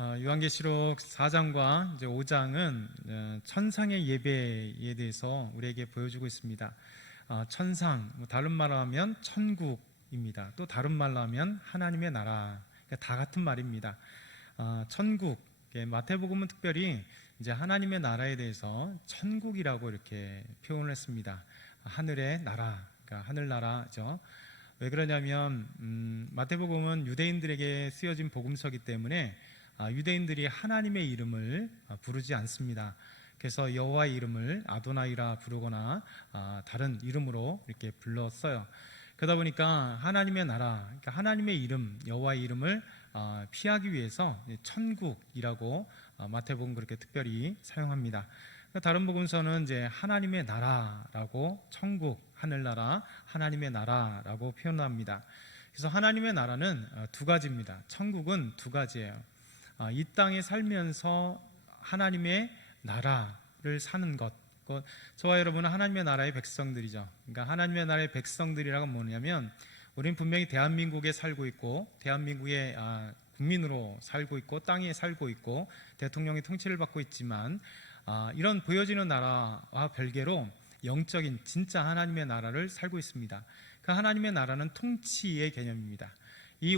요한계시록 4장과 이제 5장은 천상의 예배에 대해서 우리에게 보여주고 있습니다. 천상, 다른 말로 하면 천국입니다. 또 다른 말로 하면 하나님의 나라, 그러니까 다 같은 말입니다. 천국, 마태복음은 특별히 이제 하나님의 나라에 대해서 천국이라고 이렇게 표현을 했습니다. 하늘의 나라, 그러니까 하늘나라죠. 왜 그러냐면 마태복음은 유대인들에게 쓰여진 복음서이기 때문에 유대인들이 하나님의 이름을 부르지 않습니다. 그래서 여호와의 이름을 아도나이라 부르거나 다른 이름으로 이렇게 불렀어요. 그러다 보니까 하나님의 나라, 그러니까 하나님의 이름, 여호와의 이름을 피하기 위해서 천국이라고 마태복음 그렇게 특별히 사용합니다. 다른 복음서는 이제 하나님의 나라라고 천국, 하늘나라, 하나님의 나라라고 표현합니다. 그래서 하나님의 나라는 두 가지입니다. 천국은 두 가지예요. 이 땅에 살면서 하나님의 나라를 사는 것, 저와 여러분은 하나님의 나라의 백성들이죠. 그러니까 하나님의 나라의 백성들이라고 뭐냐면 우리는 분명히 대한민국에 살고 있고 대한민국의 국민으로 살고 있고 땅에 살고 있고 대통령의 통치를 받고 있지만 이런 보여지는 나라와 별개로 영적인 진짜 하나님의 나라를 살고 있습니다. 그 하나님의 나라는 통치의 개념입니다. 이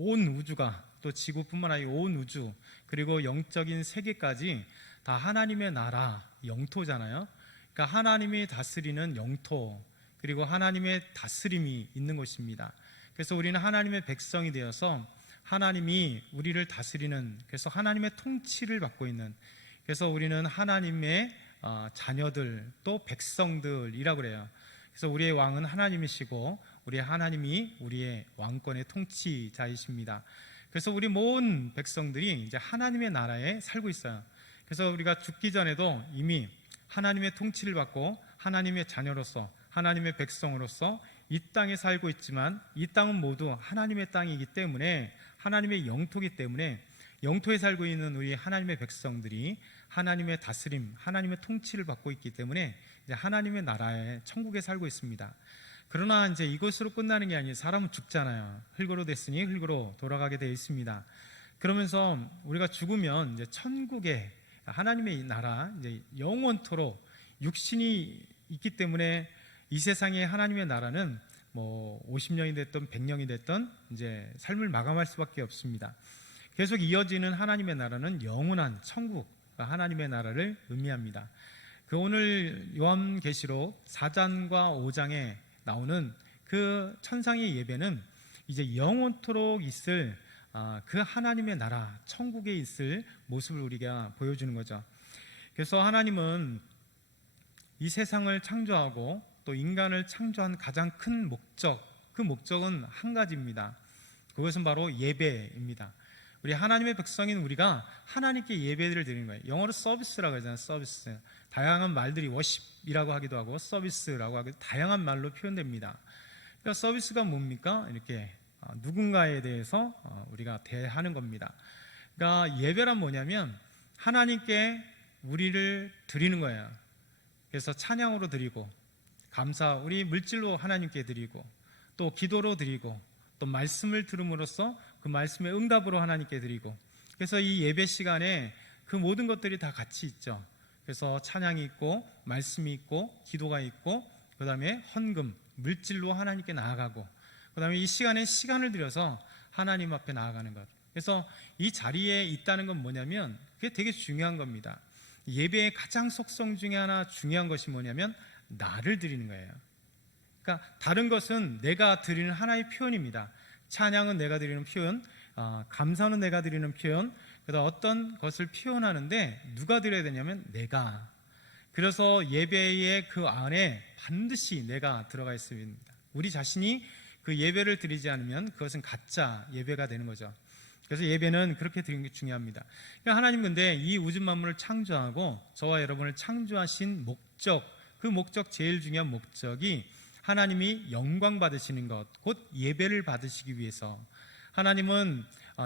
온 우주가 또 지구뿐만 아니라 온 우주 그리고 영적인 세계까지 다 하나님의 나라 영토잖아요. 그러니까 하나님이 다스리는 영토 그리고 하나님의 다스림이 있는 것입니다. 그래서 우리는 하나님의 백성이 되어서 하나님이 우리를 다스리는, 그래서 하나님의 통치를 받고 있는, 그래서 우리는 하나님의 자녀들 또 백성들이라고 그래요. 그래서 우리의 왕은 하나님이시고 우리의 하나님이 우리의 왕권의 통치자이십니다. 그래서 우리 모든 백성들이 이제 하나님의 나라에 살고 있어요. 그래서 우리가 죽기 전에도 이미 하나님의 통치를 받고 하나님의 자녀로서 하나님의 백성으로서 이 땅에 살고 있지만 이 땅은 모두 하나님의 땅이기 때문에 하나님의 영토이기 때문에 영토에 살고 있는 우리 하나님의 백성들이 하나님의 다스림, 하나님의 통치를 받고 있기 때문에 이제 하나님의 나라에 천국에 살고 있습니다. 그러나 이제 이것으로 끝나는 게 아니에요. 사람은 죽잖아요. 흙으로 됐으니 흙으로 돌아가게 되어 있습니다. 그러면서 우리가 죽으면 이제 천국에 하나님의 나라, 이제 영원토록 육신이 있기 때문에 이 세상의 하나님의 나라는 뭐 50년이 됐든 100년이 됐든 이제 삶을 마감할 수밖에 없습니다. 계속 이어지는 하나님의 나라는 영원한 천국, 하나님의 나라를 의미합니다. 그 오늘 요한계시록 4장과 5장에 나오는 그 천상의 예배는 이제 영원토록 있을 그 하나님의 나라, 천국에 있을 모습을 우리가 보여주는 거죠. 그래서 하나님은 이 세상을 창조하고 또 인간을 창조한 가장 큰 목적, 그 목적은 한 가지입니다. 그것은 바로 예배입니다. 우리 하나님의 백성인 우리가 하나님께 예배를 드리는 거예요. 영어로 서비스라고 하잖아요. 서비스. 다양한 말들이 워십이라고 하기도 하고 서비스라고 하기도 다양한 말로 표현됩니다. 그러니까 서비스가 뭡니까? 이렇게 누군가에 대해서 우리가 대하는 겁니다. 그러니까 예배란 뭐냐면 하나님께 우리를 드리는 거예요. 그래서 찬양으로 드리고 감사, 우리 물질로 하나님께 드리고 또 기도로 드리고 또 말씀을 들음으로써 그 말씀의 응답으로 하나님께 드리고, 그래서 이 예배 시간에 그 모든 것들이 다 같이 있죠. 그래서 찬양이 있고 말씀이 있고 기도가 있고 그 다음에 헌금, 물질로 하나님께 나아가고 그 다음에 이 시간에 시간을 들여서 하나님 앞에 나아가는 것. 그래서 이 자리에 있다는 건 뭐냐면 그게 되게 중요한 겁니다. 예배의 가장 속성 중에 하나 중요한 것이 뭐냐면 나를 드리는 거예요. 그러니까 다른 것은 내가 드리는 하나의 표현입니다. 찬양은 내가 드리는 표현, 감사는 내가 드리는 표현, 그다음 어떤 것을 표현하는데 누가 드려야 되냐면 내가. 그래서 예배의 그 안에 반드시 내가 들어가 있습니다. 우리 자신이 그 예배를 드리지 않으면 그것은 가짜 예배가 되는 거죠. 그래서 예배는 그렇게 드리는 게 중요합니다. 그러니까 하나님 근데 이 우주 만물을 창조하고 저와 여러분을 창조하신 목적, 그 목적 제일 중요한 목적이 하나님이 영광 받으시는 것, 곧 예배를 받으시기 위해서 하나님은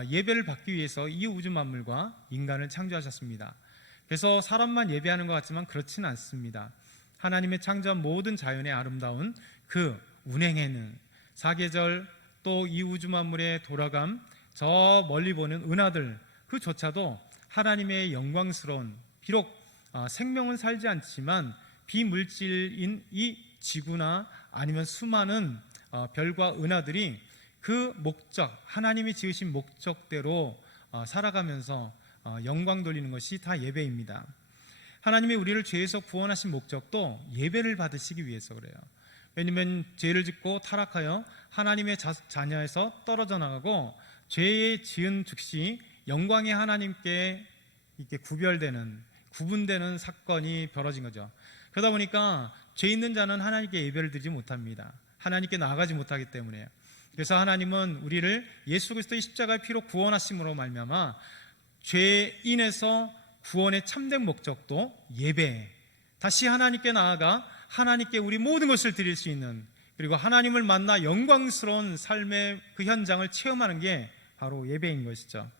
예배를 받기 위해서 이 우주 만물과 인간을 창조하셨습니다. 그래서 사람만 예배하는 것 같지만 그렇지는 않습니다. 하나님의 창조한 모든 자연의 아름다운 그 운행에는 사계절 또 이 우주 만물의 돌아감 저 멀리 보는 은하들 그조차도 하나님의 영광스러운, 비록 생명은 살지 않지만 비물질인 이 지구나 아니면 수많은 별과 은하들이 그 목적, 하나님이 지으신 목적대로 살아가면서 영광 돌리는 것이 다 예배입니다. 하나님이 우리를 죄에서 구원하신 목적도 예배를 받으시기 위해서 그래요. 왜냐하면 죄를 짓고 타락하여 하나님의 자녀에서 떨어져 나가고 죄에 지은 즉시 영광의 하나님께 이렇게 구분되는 사건이 벌어진 거죠. 그러다 보니까 죄 있는 자는 하나님께 예배를 드리지 못합니다. 하나님께 나아가지 못하기 때문에요. 그래서 하나님은 우리를 예수 그리스도의 십자가의 피로 구원하심으로 말미암아 죄인에서 구원의 참된 목적도 예배, 다시 하나님께 나아가 하나님께 우리 모든 것을 드릴 수 있는, 그리고 하나님을 만나 영광스러운 삶의 그 현장을 체험하는 게 바로 예배인 것이죠.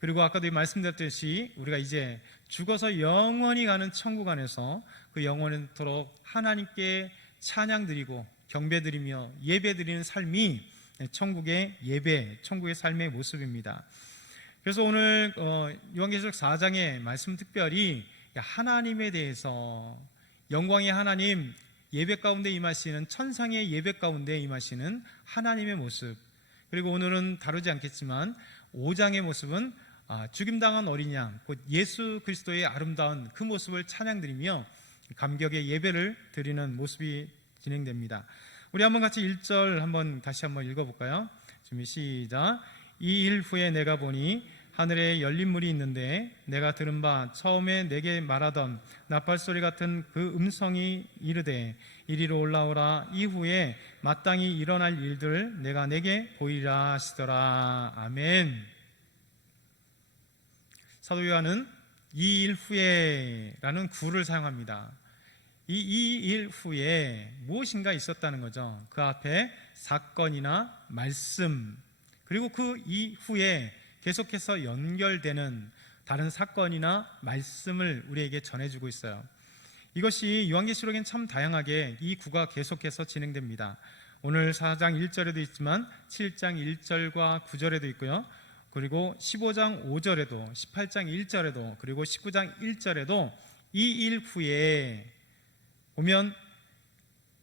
그리고 아까도 말씀드렸듯이 우리가 이제 죽어서 영원히 가는 천국 안에서 그 영원토록 하나님께 찬양드리고 경배드리며 예배드리는 삶이 천국의 예배, 천국의 삶의 모습입니다. 그래서 오늘 요한계시록 4장의 말씀, 특별히 하나님에 대해서, 영광의 하나님, 예배 가운데 임하시는, 천상의 예배 가운데 임하시는 하나님의 모습, 그리고 오늘은 다루지 않겠지만 5장의 모습은 죽임당한 어린 양, 곧 예수 그리스도의 아름다운 그 모습을 찬양드리며 감격의 예배를 드리는 모습이 진행됩니다. 우리 한번 같이 1절 다시 한번 읽어볼까요? 준비 시작. 이 일 후에 내가 보니 하늘에 열린 문이 있는데 내가 들은 바 처음에 내게 말하던 나팔소리 같은 그 음성이 이르되 이리로 올라오라. 이후에 마땅히 일어날 일들 내가 내게 보이라 하시더라. 아멘. 사도 요한은 이 일 후에 라는 구를 사용합니다. 이 일 후에 무엇인가 있었다는 거죠. 그 앞에 사건이나 말씀, 그리고 그 이후에 계속해서 연결되는 다른 사건이나 말씀을 우리에게 전해주고 있어요. 이것이 요한계시록엔 참 다양하게 이 구가 계속해서 진행됩니다. 오늘 4장 1절에도 있지만 7장 1절과 9절에도 있고요. 그리고 15장 5절에도, 18장 1절에도, 그리고 19장 1절에도 이 일 후에 보면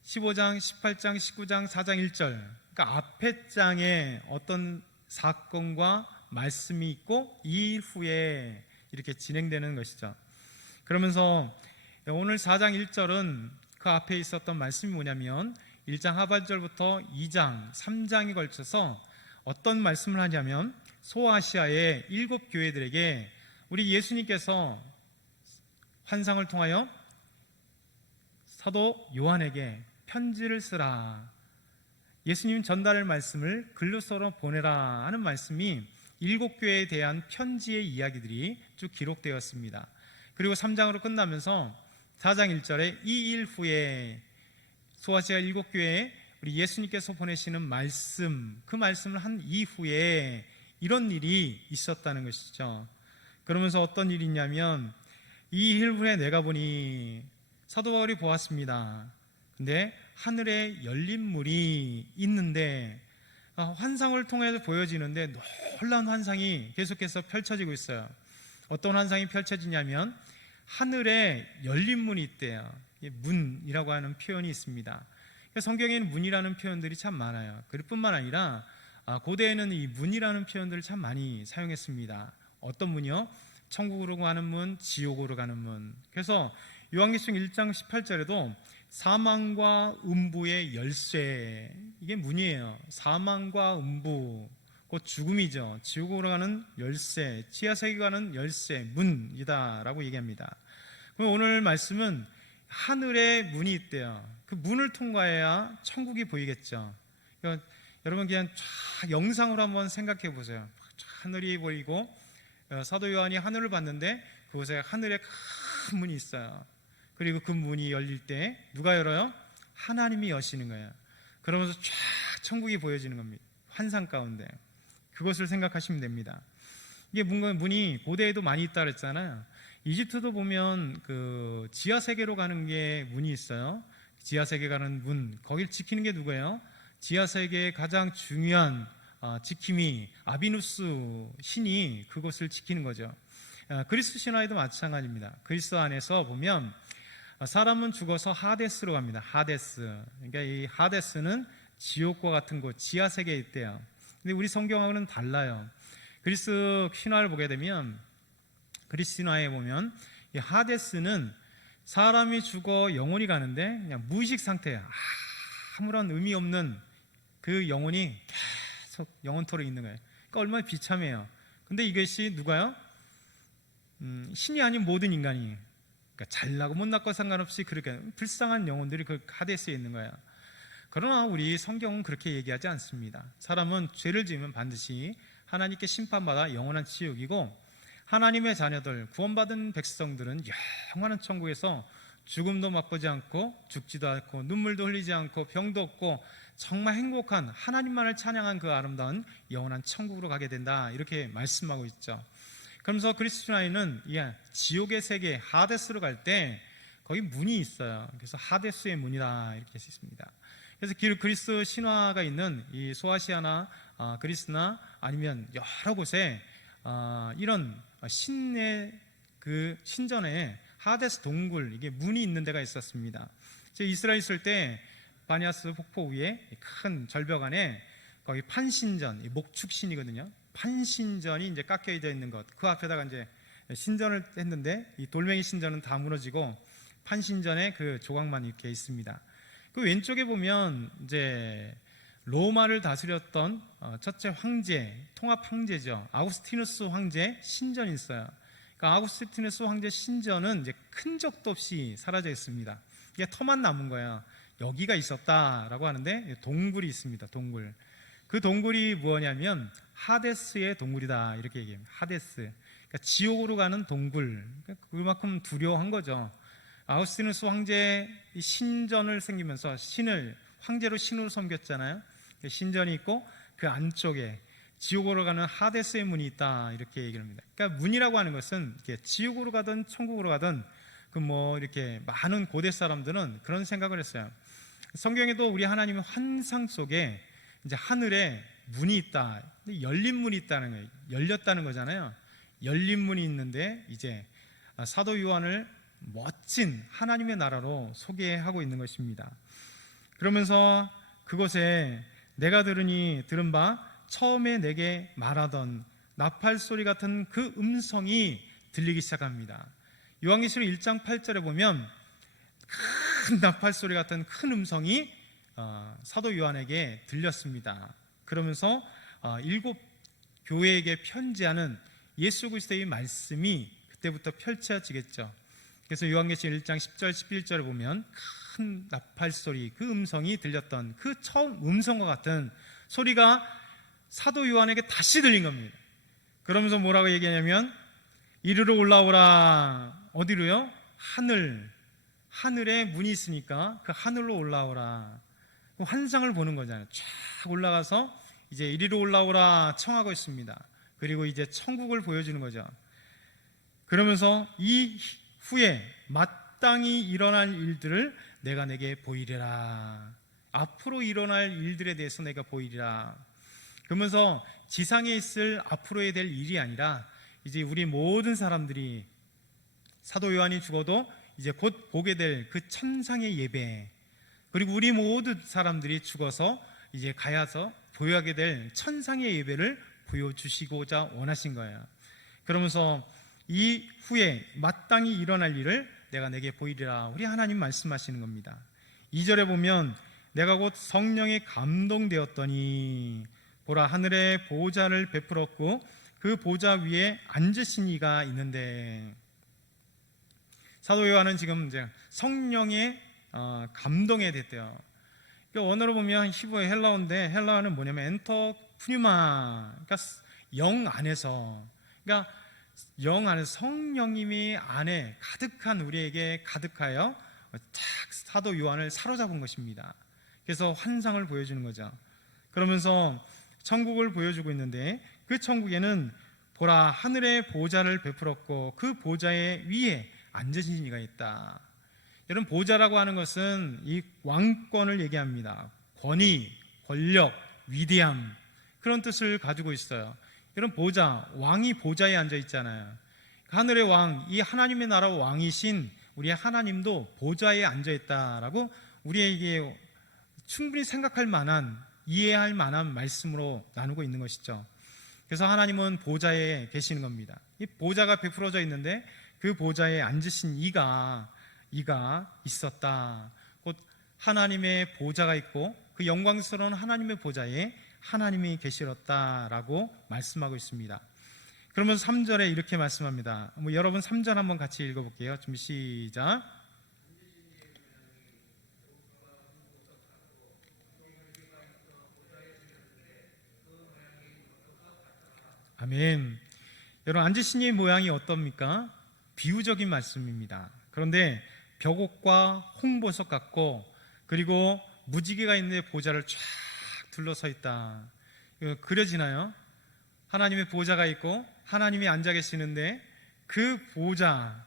15장, 18장, 19장, 4장 1절, 그러니까 앞에 장에 어떤 사건과 말씀이 있고 이 일 후에 이렇게 진행되는 것이죠. 그러면서 오늘 4장 1절은 그 앞에 있었던 말씀이 뭐냐면 1장 하반절부터 2장, 3장에 걸쳐서 어떤 말씀을 하냐면 소아시아의 7 교회들에게 우리 예수님께서 환상을 통하여 사도 요한에게 편지를 쓰라, 예수님 전달할 말씀을 글로 써서 보내라 하는 말씀이 7 교회에 대한 편지의 이야기들이 쭉 기록되었습니다. 그리고 3장으로 끝나면서 4장 1절에 이 일 후에 소아시아 7 교회에 우리 예수님께서 보내시는 말씀, 그 말씀을 한 이후에 이런 일이 있었다는 것이죠. 그러면서 어떤 일이 있냐면 이 일 후에 내가 보니, 사도 바울이 보았습니다. 근데 하늘에 열린 문이 있는데 환상을 통해서 보여지는데 놀라운 환상이 계속해서 펼쳐지고 있어요. 어떤 환상이 펼쳐지냐면 하늘에 열린 문이 있대요. 문이라고 하는 표현이 있습니다. 성경에는 문이라는 표현들이 참 많아요. 그럴 뿐만 아니라 고대에는 이 문이라는 표현들을 참 많이 사용했습니다. 어떤 문이요? 천국으로 가는 문, 지옥으로 가는 문. 그래서 요한계시록 1장 18절에도 사망과 음부의 열쇠, 이게 문이에요. 사망과 음부, 곧 죽음이죠. 지옥으로 가는 열쇠, 지하세계 가는 열쇠, 문이다라고 얘기합니다. 그럼 오늘 말씀은 하늘에 문이 있대요. 그 문을 통과해야 천국이 보이겠죠. 그러니까 여러분 그냥 쫙 영상으로 한번 생각해 보세요. 하늘이 보이고 사도 요한이 하늘을 봤는데 그곳에 하늘에 큰 문이 있어요. 그리고 그 문이 열릴 때 누가 열어요? 하나님이 여시는 거예요. 그러면서 쫙 천국이 보여지는 겁니다. 환상 가운데. 그것을 생각하시면 됩니다. 이게 문이 고대에도 많이 있다 그랬잖아요. 이집트도 보면 그 지하 세계로 가는 게 문이 있어요. 지하 세계 가는 문, 거길 지키는 게 누구예요? 지하 세계의 가장 중요한 지킴이 아비누스 신이 그것을 지키는 거죠. 그리스도 신화에도 마찬가지입니다. 그리스도 안에서 보면 사람은 죽어서 하데스로 갑니다. 하데스. 그러니까 이 하데스는 지옥과 같은 곳, 지하 세계에 있대요. 근데 우리 성경하고는 달라요. 그리스 신화를 보게 되면, 그리스 신화에 보면 이 하데스는 사람이 죽어 영혼이 가는데 그냥 무의식 상태야. 아무런 의미 없는 그 영혼이 계속 영혼토로 있는 거예요. 그러니까 얼마나 비참해요. 근데 이것이 누가요? 신이 아닌 모든 인간이, 그러니까 잘나고 못나고 상관없이 그렇게 불쌍한 영혼들이 그 하데스에 있는 거예요. 그러나 우리 성경은 그렇게 얘기하지 않습니다. 사람은 죄를 지으면 반드시 하나님께 심판받아 영원한 지옥이고, 하나님의 자녀들, 구원받은 백성들은 영원한 천국에서 죽음도 맛보지 않고 죽지도 않고 눈물도 흘리지 않고 병도 없고 정말 행복한, 하나님만을 찬양한 그 아름다운 영원한 천국으로 가게 된다, 이렇게 말씀하고 있죠. 그러면서 그리스도인은 지옥의 세계 하데스로 갈 때 거기 문이 있어요. 그래서 하데스의 문이다, 이렇게 있습니다. 그래서 그리스 신화가 있는 이 소아시아나 그리스나 아니면 여러 곳에 이런 신의 그 신전에 하데스 동굴, 이게 문이 있는 데가 있었습니다. 제가 이스라엘 있을 때 바니아스 폭포 위에 큰 절벽 안에 거기 판신전, 목축신이거든요. 판신전이 이제 깎여 있는 것, 그 앞에다가 이제 신전을 했는데 이 돌멩이 신전은 다 무너지고 판신전에 그 조각만 이렇게 있습니다. 그 왼쪽에 보면 이제 로마를 다스렸던 첫째 황제, 통합 황제죠. 아우구스티누스 황제 신전이 있어요. 그러니까 아우구스티누스 황제 신전은 이제 큰 적도 없이 사라져 있습니다. 이게 터만 남은 거예요. 여기가 있었다라고 하는데 동굴이 있습니다. 동굴. 그 동굴이 뭐냐면 하데스의 동굴이다, 이렇게 얘기합니다. 하데스. 그러니까 지옥으로 가는 동굴. 그러니까 그만큼 두려워한 거죠. 아우구스티누스 황제 신전을 생기면서 황제로 신으로 섬겼잖아요. 신전이 있고 그 안쪽에 지옥으로 가는 하데스의 문이 있다, 이렇게 얘기를 합니다. 그러니까 문이라고 하는 것은 이렇게 지옥으로 가든 천국으로 가든 이렇게 많은 고대 사람들은 그런 생각을 했어요. 성경에도 우리 하나님의 환상 속에 이제 하늘에 문이 있다, 열린 문이 있다는 거예요. 열렸다는 거잖아요. 열린 문이 있는데 이제 사도 요한을 멋진 하나님의 나라로 소개하고 있는 것입니다. 그러면서 그곳에 내가 들은 바 처음에 내게 말하던 나팔 소리 같은 그 음성이 들리기 시작합니다. 요한계시록 1장 8절에 보면 큰 나팔 소리 같은 큰 음성이 사도 요한에게 들렸습니다. 그러면서 7 교회에게 편지하는 예수 그리스도의 말씀이 그때부터 펼쳐지겠죠. 그래서 요한계시록 1장 10절 11절에 보면 큰 나팔 소리, 그 음성이 들렸던 그 처음 음성과 같은 소리가 사도 요한에게 다시 들린 겁니다. 그러면서 뭐라고 얘기하냐면 이리로 올라오라. 어디로요? 하늘에 문이 있으니까 그 하늘로 올라오라. 그 환상을 보는 거잖아요. 쫙 올라가서 이제 이리로 올라오라 청하고 있습니다. 그리고 이제 천국을 보여주는 거죠. 그러면서 이 후에 마땅히 일어날 일들을 내가 내게 보이리라. 앞으로 일어날 일들에 대해서 내가 보이리라. 그러면서 지상에 있을 앞으로에 될 일이 아니라 이제 우리 모든 사람들이 사도 요한이 죽어도 이제 곧 보게 될 그 천상의 예배, 그리고 우리 모든 사람들이 죽어서 이제 가야서 보여하게 될 천상의 예배를 보여주시고자 원하신 거예요. 그러면서 이 후에 마땅히 일어날 일을 내가 내게 보이리라, 우리 하나님 말씀하시는 겁니다. 2절에 보면 내가 곧 성령에 감동되었더니 보라 하늘에 보좌를 베풀었고 그 보좌 위에 앉으신 이가 있는데, 사도 요한은 지금 이제 성령에 감동에 됐대요. 원어로 보면 히브리어 헬라어인데 헬라어는 뭐냐면 엔터 푸뉴마, 그러니까 영 안에서, 그러니까 영 안에 성령님이 안에 가득한 우리에게 가득하여 탁 사도 요한을 사로잡은 것입니다. 그래서 환상을 보여주는 거죠. 그러면서 천국을 보여주고 있는데 그 천국에는 보라 하늘에 보좌를 베풀었고 그 보좌의 위에 앉으신 이가 있다. 여러분, 보좌라고 하는 것은 이 왕권을 얘기합니다. 권위, 권력, 위대함, 그런 뜻을 가지고 있어요. 이런 보좌, 왕이 보좌에 앉아 있잖아요. 하늘의 왕, 이 하나님의 나라 왕이신 우리 하나님도 보좌에 앉아 있다라고 우리에게 충분히 생각할 만한, 이해할 만한 말씀으로 나누고 있는 것이죠. 그래서 하나님은 보좌에 계시는 겁니다. 이 보좌가 베풀어져 있는데 그 보좌에 앉으신 이가 있었다. 곧 하나님의 보좌가 있고 그 영광스러운 하나님의 보좌에 하나님이 계시렀다라고 말씀하고 있습니다. 그러면 3절에 이렇게 말씀합니다. 여러분 3절 한번 같이 읽어볼게요. 준비 시작. 아멘. 여러분 앉으신 이의 모양이 어떻습니까? 비유적인 말씀입니다. 그런데 벽옥과 홍보석 같고 그리고 무지개가 있는 보좌를 쫙 둘러서 있다. 이거 그려지나요? 하나님의 보좌가 있고 하나님이 앉아 계시는데 그 보좌,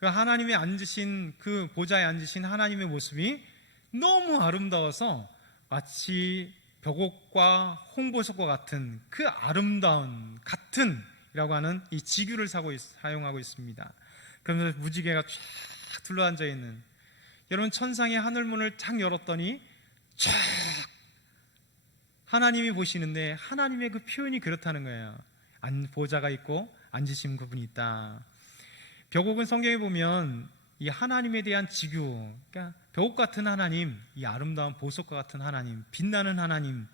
그 하나님이 앉으신 그 보좌에 앉으신 하나님의 모습이 너무 아름다워서 마치 벽옥과 홍보석과 같은 그 아름다운 같은이라고 하는 이 지규를 사용하고 있습니다. 그러면서 무지개가 쫙 둘러앉아 있는, 여러분 천상의 하늘문을 쫙 열었더니 쫙 하나님이 보시는데 하나님의 그 표현이 그렇다는 거예요. 보좌가 있고 앉으신 그분이 있다. 벽옥은 성경에 보면 이 하나님에 대한 지규, 그러니까 벽옥 같은 하나님, 이 아름다운 보석과 같은 하나님, 빛나는 하나님,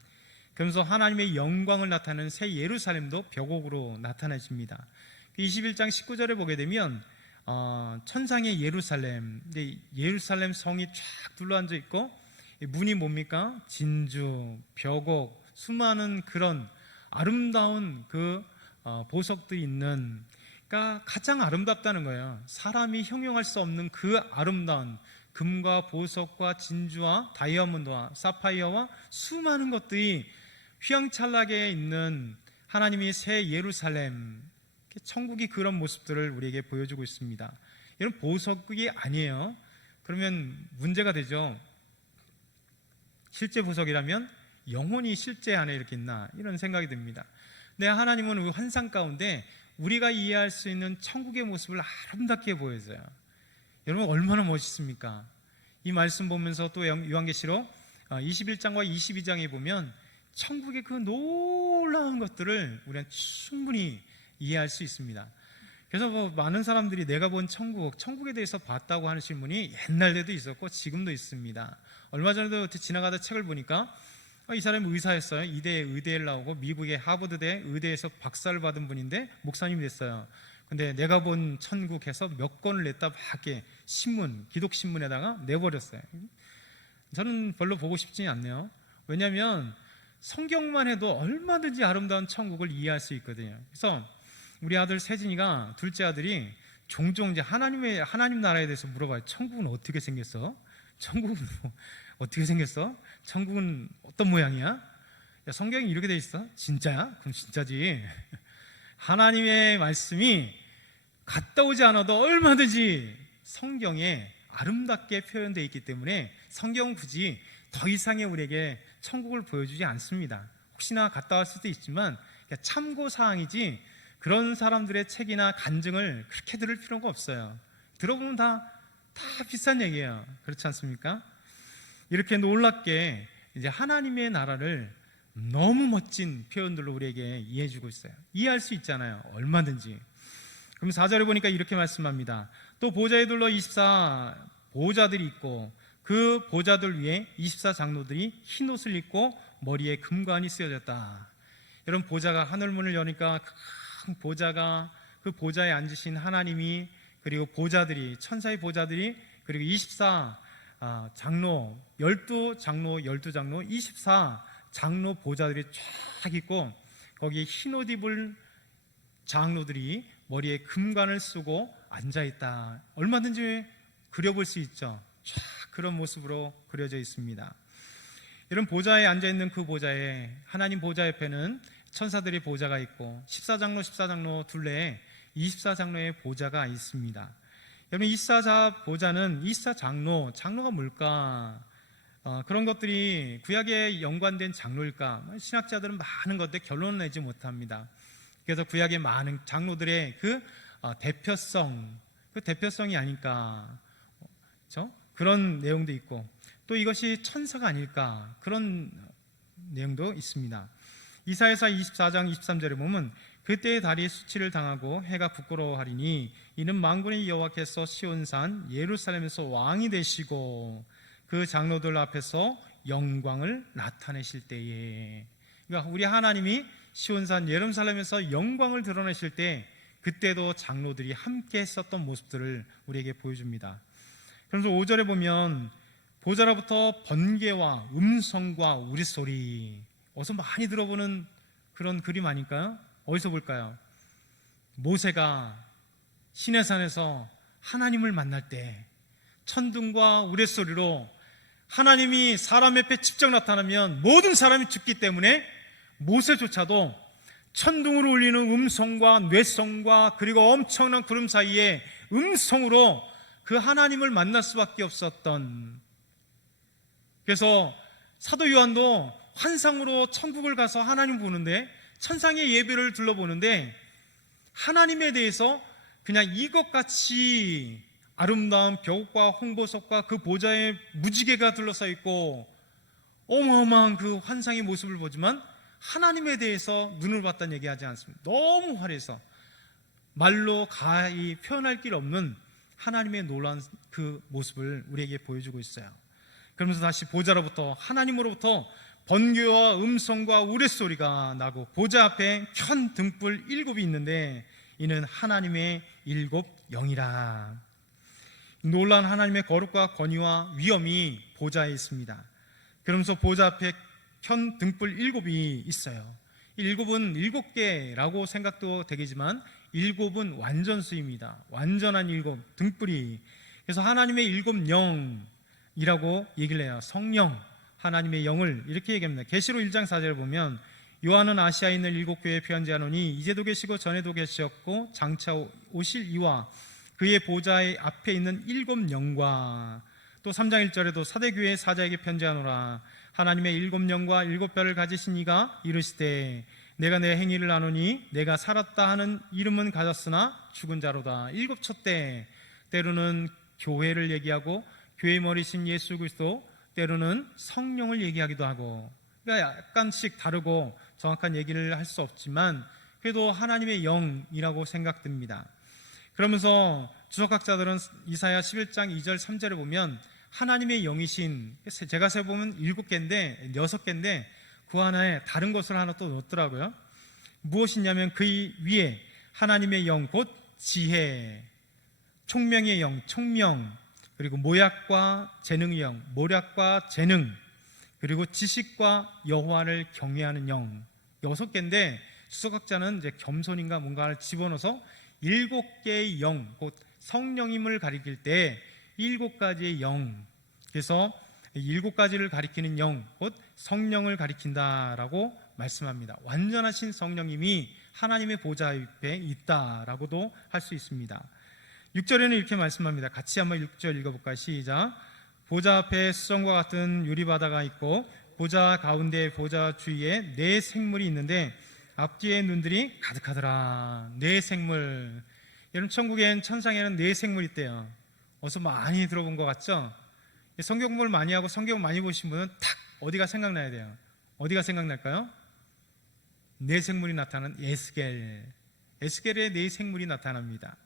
그러면서 하나님의 영광을 나타내는 새 예루살렘도 벽옥으로 나타내집니다. 21장 19절에 보게 되면 천상의 예루살렘, 예루살렘 성이 쫙 둘러앉아 있고 문이 뭡니까? 진주, 벽옥, 수많은 그런 아름다운 그 보석도 있는, 그러니까 가장 아름답다는 거예요. 사람이 형용할 수 없는 그 아름다운 금과 보석과 진주와 다이아몬드와 사파이어와 수많은 것들이 휘황찬란하게 있는 하나님의 새 예루살렘, 천국이 그런 모습들을 우리에게 보여주고 있습니다. 이런 보석이 아니에요. 그러면 문제가 되죠. 실제 보석이라면 영혼이 실제 안에 이렇게 있나, 이런 생각이 듭니다. 근데 하나님은 환상 가운데 우리가 이해할 수 있는 천국의 모습을 아름답게 보여줘요. 여러분 얼마나 멋있습니까? 이 말씀 보면서 또 요한계시록 21장과 22장에 보면 천국의 그 놀라운 것들을 우리는 충분히 이해할 수 있습니다. 그래서 많은 사람들이 내가 본 천국에 대해서 봤다고 하는 질문이 옛날에도 있었고 지금도 있습니다. 얼마 전에도 지나가다 책을 보니까 이 사람이 의사였어요. 이대에 의대를 나오고 미국의 하버드대 의대에서 박사를 받은 분인데 목사님이 됐어요. 근데 내가 본 천국에서 몇 권을 냈다 밖에 기독신문에다가 내버렸어요. 저는 별로 보고 싶지 않네요. 왜냐하면 성경만 해도 얼마든지 아름다운 천국을 이해할 수 있거든요. 그래서 우리 아들 세진이가, 둘째 아들이 종종 이제 하나님 나라에 대해서 물어봐요. 천국은 어떻게 생겼어? 천국은 어떻게 생겼어? 천국은 어떤 모양이야? 야, 성경이 이렇게 돼 있어? 진짜야? 그럼 진짜지. 하나님의 말씀이 갔다 오지 않아도 얼마든지 성경에 아름답게 표현되어 있기 때문에 성경은 굳이 더 이상의 우리에게 천국을 보여주지 않습니다. 혹시나 갔다 올 수도 있지만 참고사항이지 그런 사람들의 책이나 간증을 그렇게 들을 필요가 없어요. 들어보면 다 비싼 얘기예요. 그렇지 않습니까? 이렇게 놀랍게 이제 하나님의 나라를 너무 멋진 표현들로 우리에게 이해해주고 있어요. 이해할 수 있잖아요. 얼마든지. 그럼 4절에 보니까 이렇게 말씀합니다. 또 보좌에 둘러 24 보좌들이 있고 그 보좌들 위에 24 장로들이 흰 옷을 입고 머리에 금관이 쓰여졌다. 여러분 보좌가 하늘문을 여니까 큰 보좌가, 그 보좌에 앉으신 하나님이, 그리고 보좌들이, 천사의 보좌들이, 그리고 24 장로, 12장로 24 장로 보좌들이 쫙 있고 거기에 흰 옷 입을 장로들이 머리에 금관을 쓰고 앉아있다. 얼마든지 그려볼 수 있죠. 쫙 그런 모습으로 그려져 있습니다. 이런 보좌에 앉아있는 그 보좌에, 하나님 보좌 옆에는 천사들의 보좌가 있고 14장로 둘레에 24장로의 보좌가 있습니다. 여러분 24 보좌는 24장로가 뭘까? 그런 것들이 구약에 연관된 장로일까? 신학자들은 많은 것들 결론을 내지 못합니다. 그래서 구약의 많은 장로들의 그 대표성이 아닐까, 그렇죠? 그런 내용도 있고, 또 이것이 천사가 아닐까, 그런 내용도 있습니다. 이사야서 24장 23절에 보면 그때의 달이 수치를 당하고 해가 부끄러워하리니 이는 만군의 여호와께서 시온산 예루살렘에서 왕이 되시고 그 장로들 앞에서 영광을 나타내실 때에, 그러니까 우리 하나님이 시온산 예루살렘에서 영광을 드러내실 때 그때도 장로들이 함께 했었던 모습들을 우리에게 보여줍니다. 그래서 5절에 보면 보좌로부터 번개와 음성과 우리소리, 어서 많이 들어보는 그런 그림 아닐까요? 어디서 볼까요? 모세가 시내산에서 하나님을 만날 때 천둥과 우레소리로, 하나님이 사람 앞에 직접 나타나면 모든 사람이 죽기 때문에 모세조차도 천둥으로 울리는 음성과 뇌성과 그리고 엄청난 구름 사이에 음성으로 그 하나님을 만날 수밖에 없었던, 그래서 사도 요한도 환상으로 천국을 가서 하나님 보는데, 천상의 예배를 둘러보는데 하나님에 대해서 그냥 이것같이 아름다운 벽과 홍보석과 그 보좌에 무지개가 둘러싸여 있고 어마어마한 그 환상의 모습을 보지만 하나님에 대해서 눈을 봤다는 얘기하지 않습니다. 너무 화려해서 말로 가히 표현할 길 없는 하나님의 놀라운 그 모습을 우리에게 보여주고 있어요. 그러면서 다시 보좌로부터, 하나님으로부터 번개와 음성과 우레소리가 나고 보좌 앞에 현 등불 7이 있는데 이는 하나님의 7 영이라. 놀라운 하나님의 거룩과 권위와 위엄이 보좌에 있습니다. 그러면서 보좌 앞에 현 등불 7이 있어요. 7은 7개라고 생각도 되겠지만 7은 완전수입니다. 완전한 7 등불이. 그래서 하나님의 7 영이라고 얘기를 해요. 성령, 하나님의 영을 이렇게 얘기합니다. 계시록 1장 4절을 보면 요한은 아시아에 있는 7교회에 편지하노니 이제도 계시고 전에도 계셨고 장차 오실 이와 그의 보좌의 앞에 있는 7 영과, 또 3장 1절에도 사대교회 사자에게 편지하노라. 하나님의 7 영과 7별을 가지신 이가 이르시되 내가 내 행위를 아노니 내가 살았다 하는 이름은 가졌으나 죽은 자로다. 7 촛대, 때로는 교회를 얘기하고 교회 머리신 예수 그리스도, 때로는 성령을 얘기하기도 하고, 그러니까 약간씩 다르고 정확한 얘기를 할 수 없지만 그래도 하나님의 영이라고 생각됩니다. 그러면서 주석학자들은 이사야 11장 2절 3절을 보면 하나님의 영이신, 제가 세보면 7개인데 6개인데 그 하나에 다른 것을 하나 또 넣었더라고요. 무엇이냐면 그 위에 하나님의 영 곧 지혜, 총명의 영 총명, 그리고 모략과 재능의 영 모략과 재능, 그리고 지식과 여호와를 경외하는 영, 6개인데 수석학자는 이제 겸손인가 뭔가를 집어넣어서 7개의 영, 곧 성령임을 가리킬 때 7가지의 영, 그래서 7가지를 가리키는 영, 곧 성령을 가리킨다라고 말씀합니다. 완전하신 성령님이 하나님의 보좌 옆에 있다라고도 할 수 있습니다. 6절에는 이렇게 말씀합니다. 같이 한번 6절 읽어볼까요? 시작. 보좌 앞에 수정과 같은 유리바다가 있고 보좌 가운데 보좌 주위에 4 생물이 있는데 앞뒤에 눈들이 가득하더라. 4 생물. 여러분, 천국엔 천상에는 4 생물이 있대요. 어서 많이 들어본 것 같죠? 성경 공부를 많이 하고 성경을 많이 보신 분은 탁 어디가 생각나야 돼요. 어디가 생각날까요? 4 생물이 나타나는 에스겔의 4 생물이 나타납니다.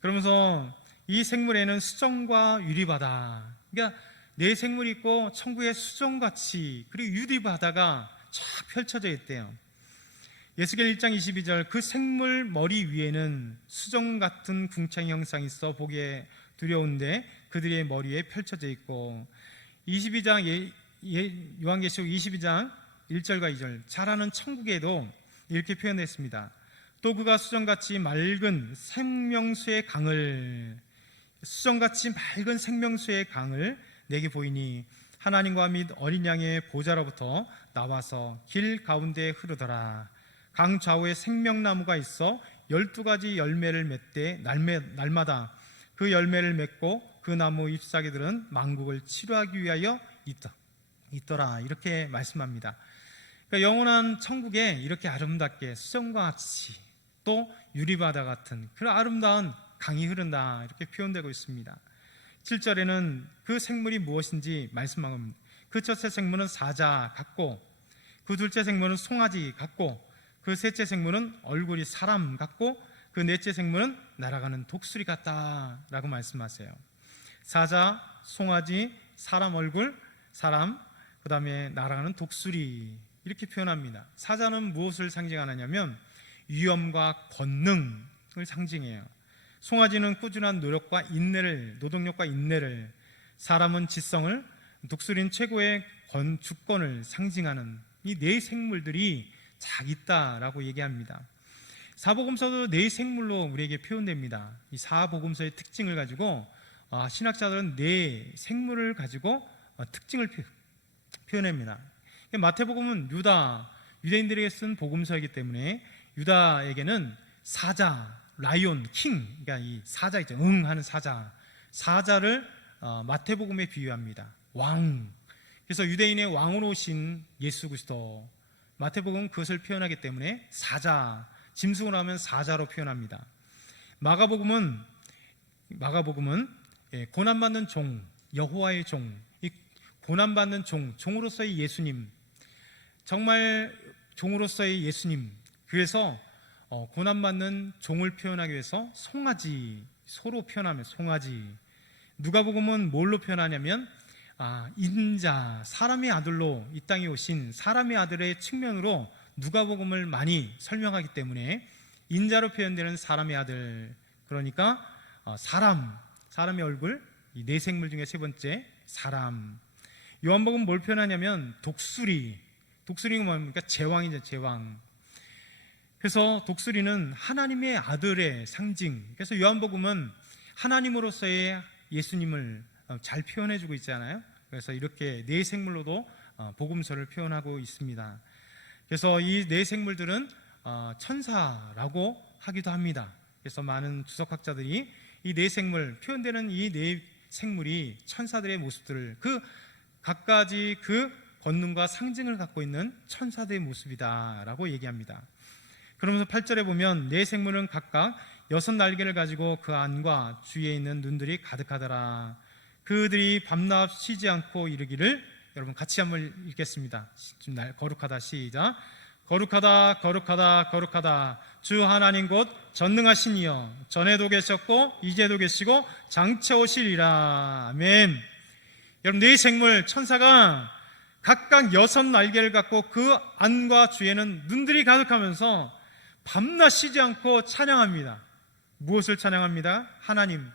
그러면서 이 생물에는 수정과 유리바다, 그러니까 4 생물이 있고 천국에 수정같이 그리고 유리바다가 쫙 펼쳐져 있대요. 에스겔 1장 22절, 그 생물 머리 위에는 수정 같은 궁창 형상이 있어 보기에 두려운데 그들의 머리에 펼쳐져 있고, 22장 요한계시록 22장 1절과 2절, 잘하는 천국에도 이렇게 표현했습니다. 또 그가 수정같이 맑은 생명수의 강을, 수정같이 맑은 생명수의 강을 내게 보이니 하나님과 및 어린 양의 보좌로부터 나와서 길 가운데 흐르더라. 강 좌우에 생명나무가 있어 12가지 열매를 맺되 날마다 그 열매를 맺고 그 나무 잎사귀들은 만국을 치료하기 위하여 있더라 이렇게 말씀합니다. 그러니까 영원한 천국에 이렇게 아름답게 수정과 같이 또 유리바다 같은 그런 아름다운 강이 흐른다 이렇게 표현되고 있습니다. 7절에는 그 생물이 무엇인지 말씀합니다. 그 첫째 생물은 사자 같고 그 둘째 생물은 송아지 같고 그 셋째 생물은 얼굴이 사람 같고 그 넷째 생물은 날아가는 독수리 같다라고 말씀하세요. 사자, 송아지, 사람 얼굴, 사람, 그 다음에 날아가는 독수리 이렇게 표현합니다. 사자는 무엇을 상징하느냐면 위엄과 권능을 상징해요. 송아지는 꾸준한 노력과 인내를, 노동력과 인내를, 사람은 지성을, 독수리는 최고의 주권을 상징하는 이 네 생물들이 잘 있다라고 얘기합니다. 사복음서도 네 생물로 우리에게 표현됩니다. 이 사복음서의 특징을 가지고 신학자들은 네 생물을 가지고 특징을 표현합니다. 마태복음은 유대인들에게 쓴 복음서이기 때문에 유다에게는 사자, 라이온, 킹, 그러니까 이 사자 있죠, 하는 사자를 마태복음에 비유합니다. 왕. 그래서 유대인의 왕으로 오신 예수 그리스도, 마태복음은 그것을 표현하기 때문에 사자, 짐승으로 하면 사자로 표현합니다. 마가복음은 고난받는 종, 여호와의 종, 이 고난받는 종으로서의 예수님, 정말 종으로서의 예수님. 그래서 고난받는 종을 표현하기 위해서 송아지, 소로 표현하면 송아지. 누가복음은 뭘로 표현하냐면 인자, 사람의 아들로 이 땅에 오신 사람의 아들의 측면으로 누가복음을 많이 설명하기 때문에 인자로 표현되는 사람의 아들, 그러니까 사람의 얼굴, 이 네 생물 중에 세 번째 사람. 요한복음은 뭘 표현하냐면 독수리가 뭡니까? 제왕이죠, 제왕. 그래서 독수리는 하나님의 아들의 상징. 그래서 요한복음은 하나님으로서의 예수님을 잘 표현해주고 있잖아요. 그래서 이렇게 네 생물로도 복음서를 표현하고 있습니다. 그래서 이 네 생물들은 천사라고 하기도 합니다. 그래서 많은 주석학자들이 이 네 생물, 표현되는 이 네 생물이 천사들의 모습들을 각가지 그 권능과 상징을 갖고 있는 천사들의 모습이다라고 얘기합니다. 그러면서 8절에 보면 네 생물은 각각 6 날개를 가지고 그 안과 주위에 있는 눈들이 가득하더라. 그들이 밤낮 쉬지 않고 이르기를, 여러분 같이 한번 읽겠습니다. 거룩하다, 시작. 거룩하다, 거룩하다, 거룩하다. 주 하나님 곧 전능하신 이여, 전에도 계셨고 이제도 계시고 장차 오시리라. 아멘. 여러분, 네 생물 천사가 각각 6 날개를 갖고 그 안과 주에는 눈들이 가득하면서 밤낮 쉬지 않고 찬양합니다. 무엇을 찬양합니다? 하나님.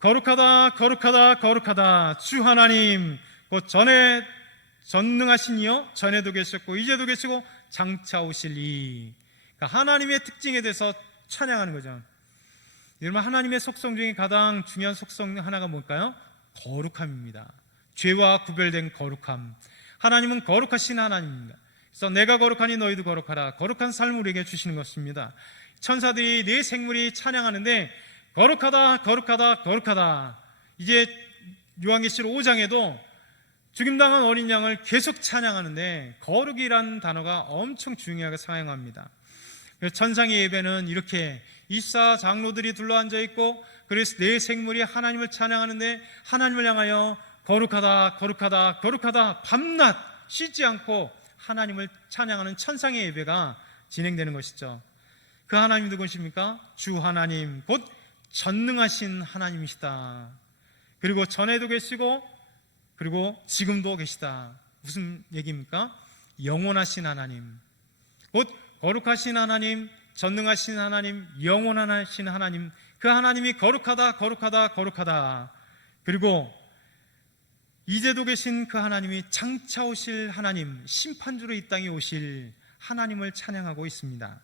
거룩하다, 거룩하다, 거룩하다. 주 하나님 곧 전능하신 이여, 전에도 계셨고 이제도 계시고 장차 오실리. 그러니까 하나님의 특징에 대해서 찬양하는 거죠. 여러분, 하나님의 속성 중에 가장 중요한 속성 하나가 뭘까요? 거룩함입니다. 죄와 구별된 거룩함. 하나님은 거룩하신 하나님입니다. 그래서 내가 거룩하니 너희도 거룩하라. 거룩한 삶을 우리에게 주시는 것입니다. 천사들이 네 생물이 찬양하는데 거룩하다, 거룩하다, 거룩하다. 이제 요한계시록 5장에도 죽임당한 어린 양을 계속 찬양하는데 거룩이라는 단어가 엄청 중요하게 사용합니다. 그래서 천상의 예배는 이렇게 24 장로들이 둘러앉아 있고, 그래서 네 생물이 하나님을 찬양하는데 하나님을 향하여 거룩하다, 거룩하다, 거룩하다, 밤낮 쉬지 않고 하나님을 찬양하는 천상의 예배가 진행되는 것이죠. 그 하나님 누구십니까? 주 하나님 곧 전능하신 하나님이시다. 그리고 전에도 계시고 그리고 지금도 계시다. 무슨 얘기입니까? 영원하신 하나님, 곧 거룩하신 하나님, 전능하신 하나님, 영원하신 하나님. 그 하나님이 거룩하다, 거룩하다, 거룩하다. 그리고 이제도 계신 그 하나님이 장차 오실 하나님, 심판주로 이 땅에 오실 하나님을 찬양하고 있습니다.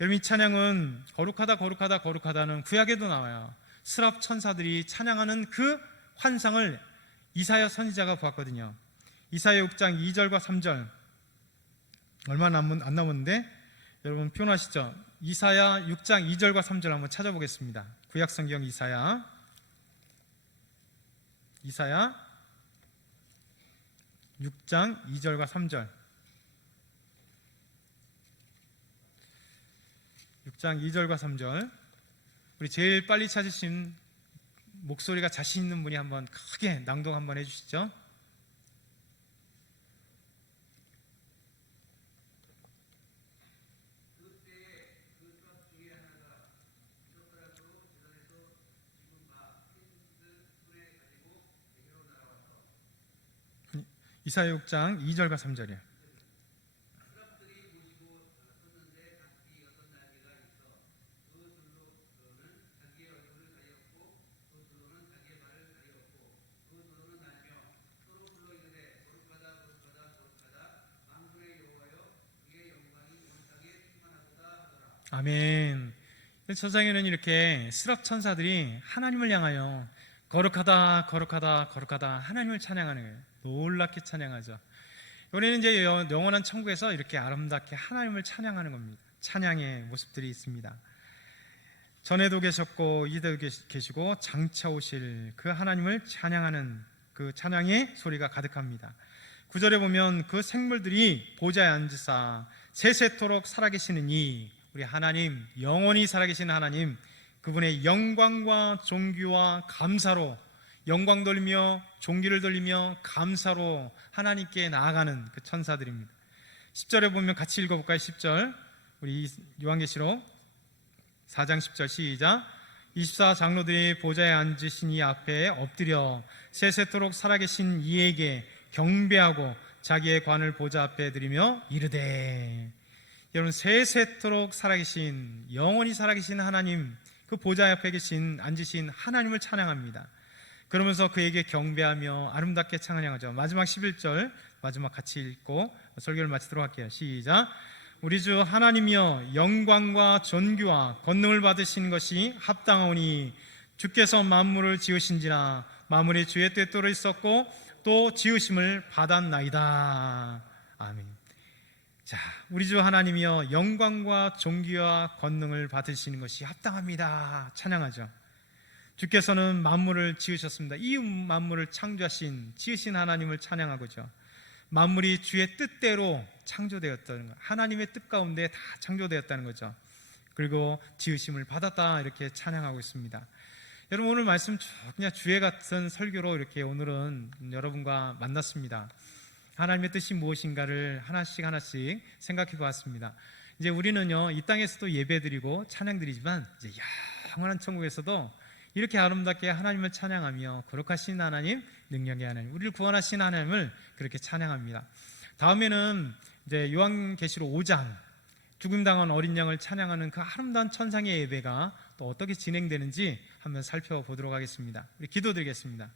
여러분, 이 찬양은 거룩하다, 거룩하다, 거룩하다는 구약에도 나와요. 스랍 천사들이 찬양하는 그 환상을 이사야 선지자가 보았거든요. 이사야 6장 2절과 3절, 얼마 안 남았는데 여러분 표현하시죠? 이사야 6장 2절과 3절 한번 찾아보겠습니다. 구약성경 이사야 6장 2절과 3절. 6장 2절과 3절. 우리 제일 빨리 찾으신 목소리가 자신 있는 분이 한번 크게 낭독 한번 해주시죠. 이사야 6장 2절과 3절이에요. 아멘. 저장에는 이렇게 스랍 천사들이 하나님을 향하여 거룩하다 거룩하다 거룩하다 하나님을 찬양하는 거예요. 놀랍게 찬양하죠. 우리는 이제 영원한 천국에서 이렇게 아름답게 하나님을 찬양하는 겁니다. 찬양의 모습들이 있습니다. 전에도 계셨고 이제도 계시고 장차 오실 그 하나님을 찬양하는 그 찬양의 소리가 가득합니다. 9절에 보면 그 생물들이 보좌에 앉으사 세세토록 살아계시는 이 우리 하나님, 영원히 살아계신 하나님, 그분의 영광과 존귀와 감사로 영광 돌리며 존귀를 돌리며 감사로 하나님께 나아가는 그 천사들입니다. 10절에 보면 같이 읽어볼까요? 10절 우리 요한계시록 4장 10절 시작. 24장로들이 보좌에 앉으신 이 앞에 엎드려 세세토록 살아계신 이에게 경배하고 자기의 관을 보좌 앞에 드리며 이르되. 여러분, 세세토록 살아계신 영원히 살아계신 하나님, 그 보좌 앞에 계신 앉으신 하나님을 찬양합니다. 그러면서 그에게 경배하며 아름답게 찬양하죠. 마지막 11절 마지막 같이 읽고 설교를 마치도록 할게요. 시작. 우리 주 하나님이여 영광과 존귀와 권능을 받으신 것이 합당하오니 주께서 만물을 지으신지라 만물이 주의 뜻대로 있었고 또 지으심을 받았나이다. 아멘. 자, 우리 주 하나님이여 영광과 존귀와 권능을 받으시는 것이 합당합니다. 찬양하죠. 주께서는 만물을 지으셨습니다. 이 만물을 창조하신 지으신 하나님을 찬양하고죠. 만물이 주의 뜻대로 창조되었다는 것, 하나님의 뜻 가운데 다 창조되었다는 거죠. 그리고 지으심을 받았다 이렇게 찬양하고 있습니다. 여러분, 오늘 말씀 그냥 주에 같은 설교로 이렇게 오늘은 여러분과 만났습니다. 하나님의 뜻이 무엇인가를 하나씩 생각해 보았습니다. 이제 우리는요, 이 땅에서도 예배드리고 찬양드리지만 이제 영원한 천국에서도 이렇게 아름답게 하나님을 찬양하며 거룩하신 하나님, 능력의 하나님, 우리를 구원하신 하나님을 그렇게 찬양합니다. 다음에는 이제 요한계시록 5장 죽음당한 어린 양을 찬양하는 그 아름다운 천상의 예배가 또 어떻게 진행되는지 한번 살펴보도록 하겠습니다. 우리 기도드리겠습니다.